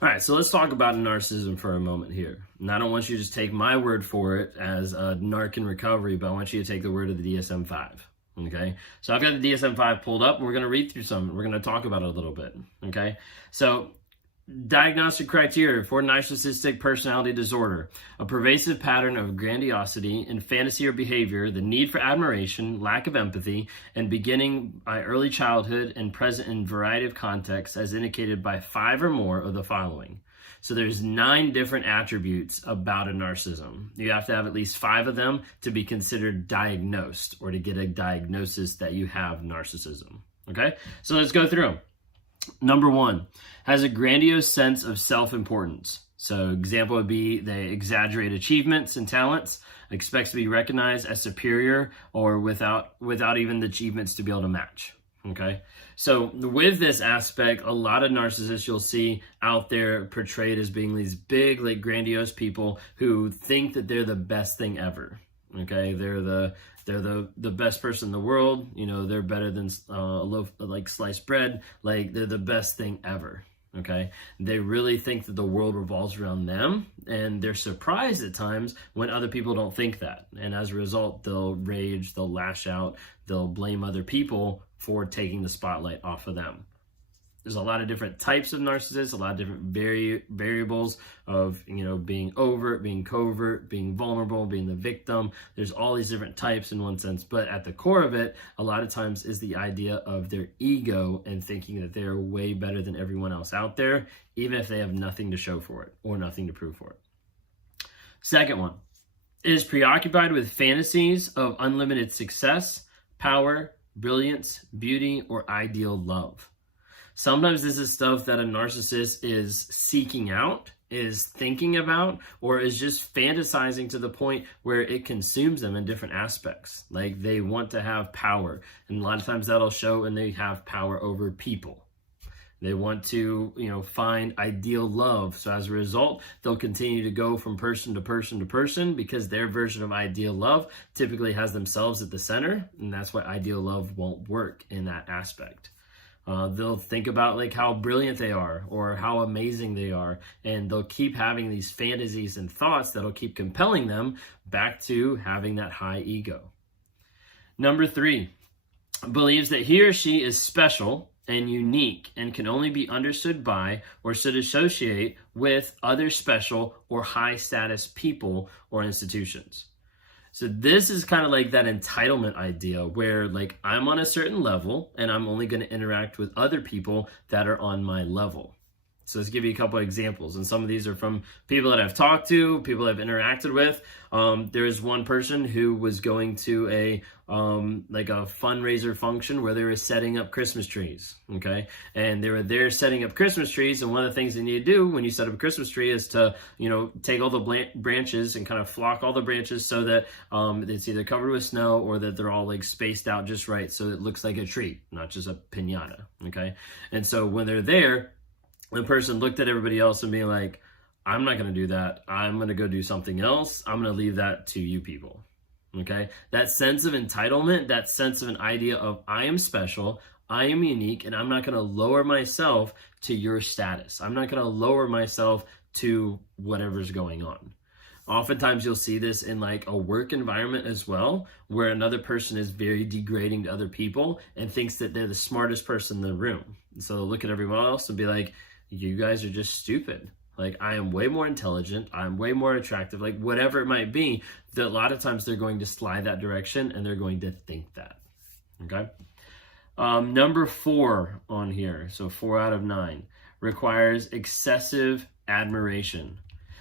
All right, so let's talk about narcissism for a moment here. And I don't want you to just take my word for it as a narc in recovery, but I want you to take the word of the DSM-5. Okay, so I've got the DSM-5 pulled up, and we're going to read through some. We're going to talk about it a little bit. Okay, so diagnostic criteria for narcissistic personality disorder: a pervasive pattern of grandiosity in fantasy or behavior, the need for admiration, lack of empathy, and beginning by early childhood and present in a variety of contexts as indicated by 5 or more of the following. So there's 9 different attributes about a narcissism. You have to have at least 5 of them to be considered diagnosed or to get a diagnosis that you have narcissism. Okay, so let's go through them. Number 1, has a grandiose sense of self-importance. So example would be they exaggerate achievements and talents, expects to be recognized as superior or without even the achievements to be able to match. Okay, so with this aspect, a lot of narcissists you'll see out there portrayed as being these big, like grandiose people who think that they're the best thing ever. Okay, they're the best person in the world. You know, they're better than a loaf like sliced bread. Like they're the best thing ever. Okay, they really think that the world revolves around them, and they're surprised at times when other people don't think that. And as a result, they'll rage, they'll lash out, they'll blame other people for taking the spotlight off of them. There's a lot of different types of narcissists, a lot of different variables of, you know, being overt, being covert, being vulnerable, being the victim. There's all these different types in one sense, but at the core of it, a lot of times is the idea of their ego and thinking that they're way better than everyone else out there, even if they have nothing to show for it or nothing to prove for it. Second one, is preoccupied with fantasies of unlimited success, power, brilliance, beauty, or ideal love. Sometimes this is stuff that a narcissist is seeking out, is thinking about, or is just fantasizing to the point where it consumes them in different aspects. Like they want to have power, and a lot of times that'll show when they have power over people. They want to, you know, find ideal love. So as a result, they'll continue to go from person to person to person because their version of ideal love typically has themselves at the center, and that's why ideal love won't work in that aspect. They'll think about like how brilliant they are or how amazing they are, and they'll keep having these fantasies and thoughts that'll keep compelling them back to having that high ego. Number 3, believes that he or she is special and unique and can only be understood by or should associate with other special or high status people or institutions. So this is kind of like that entitlement idea where like I'm on a certain level and I'm only going to interact with other people that are on my level. So let's give you a couple of examples. And some of these are from people that I've talked to, people I've interacted with. There is one person who was going to a fundraiser function where they were setting up Christmas trees, okay? And they were there setting up Christmas trees, and one of the things they need to do when you set up a Christmas tree is to, you know, take all the branches and kind of flock all the branches so that it's either covered with snow or that they're all like spaced out just right so it looks like a tree, not just a piñata, okay? And so when they're there, the person looked at everybody else and being like, I'm not going to do that. I'm going to go do something else. I'm going to leave that to you people. Okay? That sense of entitlement, that sense of an idea of I am special, I am unique, and I'm not going to lower myself to your status. I'm not going to lower myself to whatever's going on. Oftentimes you'll see this in like a work environment as well, where another person is very degrading to other people and thinks that they're the smartest person in the room. So they'll look at everyone else and be like, you guys are just stupid. Like, I am way more intelligent. I'm way more attractive. Like, whatever it might be, that a lot of times they're going to slide that direction and they're going to think that. Okay? Number 4 on here, so 4 out of 9, requires excessive admiration.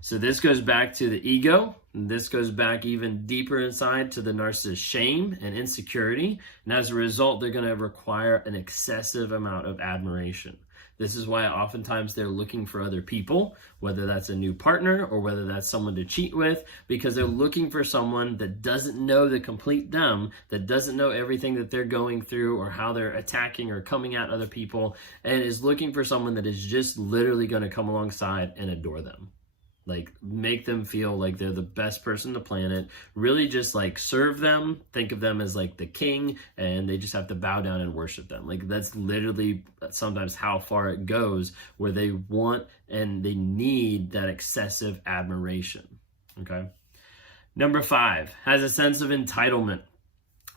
So this goes back to the ego, and this goes back even deeper inside to the narcissist's shame and insecurity, and as a result, they're going to require an excessive amount of admiration. This is why oftentimes they're looking for other people, whether that's a new partner or whether that's someone to cheat with, because they're looking for someone that doesn't know the complete them, that doesn't know everything that they're going through or how they're attacking or coming at other people, and is looking for someone that is just literally going to come alongside and adore them. Like, make them feel like they're the best person on the planet. Really just like serve them. Think of them as like the king, and they just have to bow down and worship them. Like, that's literally sometimes how far it goes, where they want and they need that excessive admiration. Okay. Number 5, has a sense of entitlement.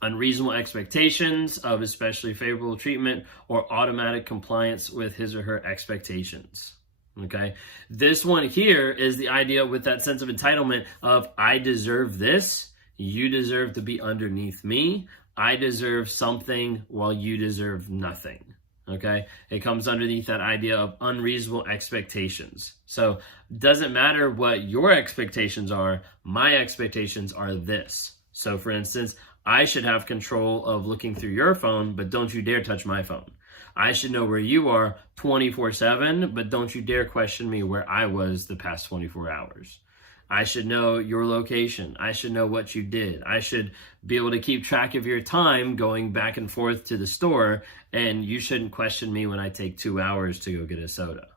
Unreasonable expectations of especially favorable treatment or automatic compliance with his or her expectations. Okay, this one here is the idea with that sense of entitlement of, I deserve this, you deserve to be underneath me, I deserve something while you deserve nothing. Okay, it comes underneath that idea of unreasonable expectations. So doesn't matter what your expectations are, my expectations are this. So for instance, I should have control of looking through your phone, but don't you dare touch my phone. I should know where you are 24/7, but don't you dare question me where I was the past 24 hours. I should know your location. I should know what you did. I should be able to keep track of your time going back and forth to the store, and you shouldn't question me when I take 2 hours to go get a soda.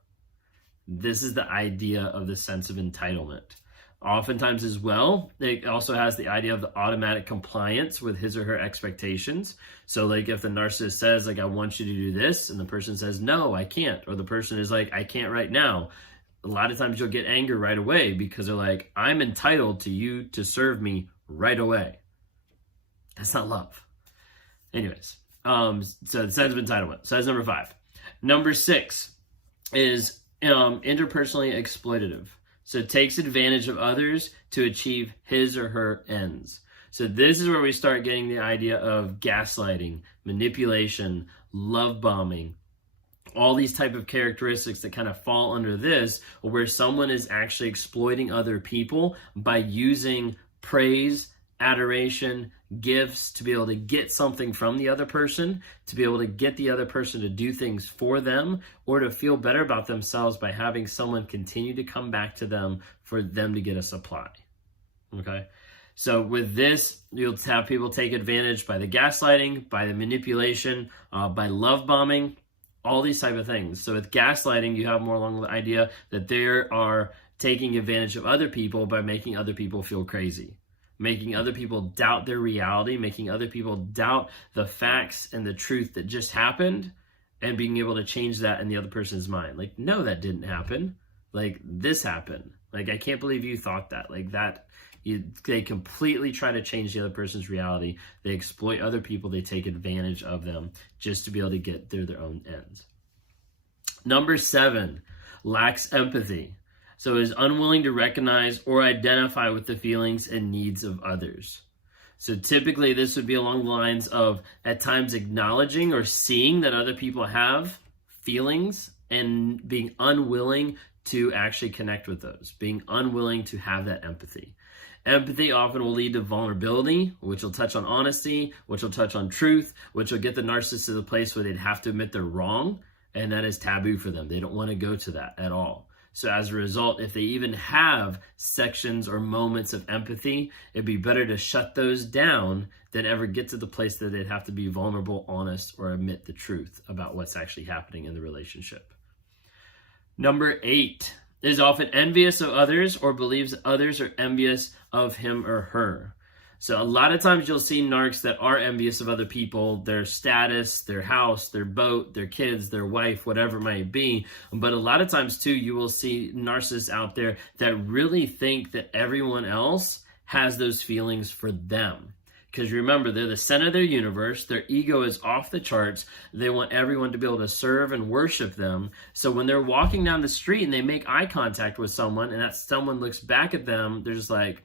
This is the idea of the sense of entitlement. Oftentimes as well, it also has the idea of the automatic compliance with his or her expectations. So like if the narcissist says, like, I want you to do this, and the person says, no, I can't. Or the person is like, I can't right now. A lot of times you'll get anger right away because they're like, I'm entitled to you to serve me right away. That's not love. Anyways, so the sense of entitlement. So that's number 5. Number 6 is interpersonally exploitative. So it takes advantage of others to achieve his or her ends. So this is where we start getting the idea of gaslighting, manipulation, love bombing, all these type of characteristics that kind of fall under this, where someone is actually exploiting other people by using praise, adoration, gifts to be able to get something from the other person, to be able to get the other person to do things for them, or to feel better about themselves by having someone continue to come back to them for them to get a supply. Okay? So with this, you'll have people take advantage by the gaslighting, by the manipulation, by love bombing, all these type of things. So with gaslighting, you have more along the idea that they are taking advantage of other people by making other people feel crazy, making other people doubt their reality, making other people doubt the facts and the truth that just happened, and being able to change that in the other person's mind. Like, no, that didn't happen. Like, this happened. Like, I can't believe you thought that. Like, that, they completely try to change the other person's reality. They exploit other people. They take advantage of them just to be able to get through their own ends. Number 7, lacks empathy. So is unwilling to recognize or identify with the feelings and needs of others. So typically this would be along the lines of at times acknowledging or seeing that other people have feelings and being unwilling to actually connect with those, being unwilling to have that empathy. Empathy often will lead to vulnerability, which will touch on honesty, which will touch on truth, which will get the narcissist to the place where they'd have to admit they're wrong, and that is taboo for them. They don't want to go to that at all. So as a result, if they even have sections or moments of empathy, it'd be better to shut those down than ever get to the place that they'd have to be vulnerable, honest, or admit the truth about what's actually happening in the relationship. Number 8 is often envious of others or believes others are envious of him or her. So a lot of times you'll see narcs that are envious of other people, their status, their house, their boat, their kids, their wife, whatever it might be. But a lot of times too, you will see narcissists out there that really think that everyone else has those feelings for them. Because remember, they're the center of their universe. Their ego is off the charts. They want everyone to be able to serve and worship them. So when they're walking down the street and they make eye contact with someone and that someone looks back at them, they're just like,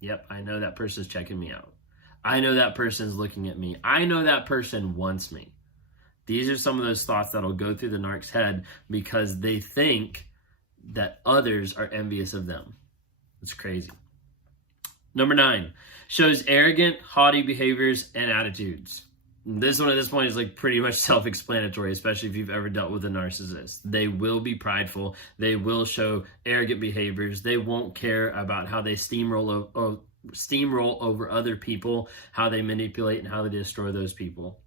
yep, I know that person's checking me out. I know that person's looking at me. I know that person wants me. These are some of those thoughts that'll go through the narc's head because they think that others are envious of them. It's crazy. Number 9, shows arrogant, haughty behaviors and attitudes. This one at this point is like pretty much self-explanatory, especially if you've ever dealt with a narcissist. They will be prideful. They will show arrogant behaviors. They won't care about how they steamroll over other people, how they manipulate and how they destroy those people.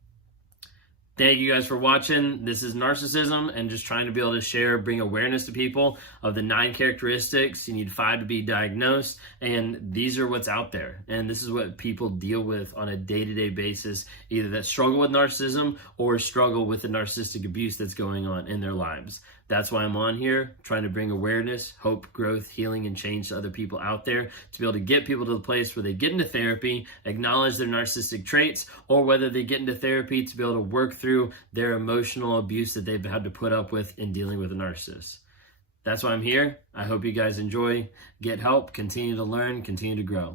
Thank you guys for watching. This is Narcissism, and just trying to be able to share, bring awareness to people of the 9 characteristics. You need 5 to be diagnosed, and these are what's out there. And this is what people deal with on a day-to-day basis, either that struggle with narcissism or struggle with the narcissistic abuse that's going on in their lives. That's why I'm on here, trying to bring awareness, hope, growth, healing, and change to other people out there, to be able to get people to the place where they get into therapy, acknowledge their narcissistic traits, or whether they get into therapy to be able to work through their emotional abuse that they've had to put up with in dealing with a narcissist. That's why I'm here. I hope you guys enjoy, get help, continue to learn, continue to grow.